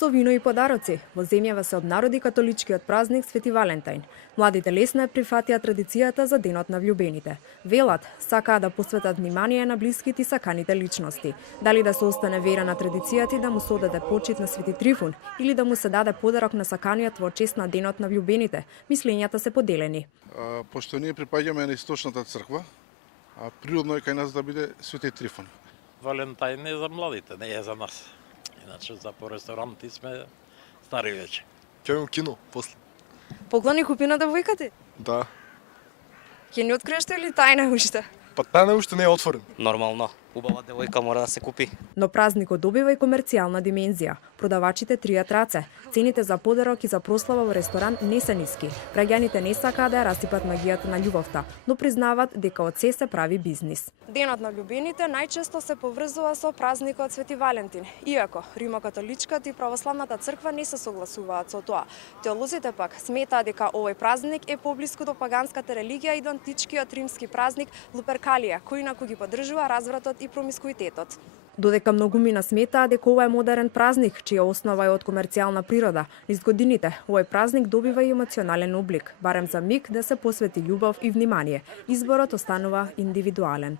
Со вино и подароци, во земјава се обнароди католичкиот празник Свети Валентајн. Младите лесно ја прифатија традицијата за денот на влюбените. Велат, сакаа да посветат внимание на блиските и саканите личности. Дали да се остане вера на традицијата и да му се одаде почит на Свети Трифун, или да му се даде подарок на саканиот во чест на денот на влюбените, мислењата се поделени. Пошто ние припаѓаме на Источната црква, а природно е кај нас да биде Свети Трифун. Валентајн е за младите, не е за нас. Иначе за по ресторанти сме стари вече. Ќе имам кино после. Поклони купина да војкате? Да. Ќе ни откриеш или тајна уште? Па тајна уште не е отворен. Нормално. Убава девојка мора да се купи. Но празникот добива и комерцијална димензија. Продавачите тријат раце. Цените за подарок и за прослава во ресторан не се ниски. Граѓаните не сакаат да ја расипат магијата на љубовта, но признават дека од се се прави бизнис. Денот на љубените најчесто се поврзува со празникот Свети Валентин. Иако Римокатоличката и Православната црква не се согласуваат со тоа. Теолозите пак сметаат дека овој празник е поблиску до паганската религија и до античкиот римски празник Луперкалија, кој инаку ги поддржува развратот и промискуитетот. Додека многумина сметаа дека ова е модерен празник, чија основа е од комерцијална природа, низ годините овој празник добива и емоционален облик, барем за миг да се посвети љубов и внимание. Изборот останува индивидуален.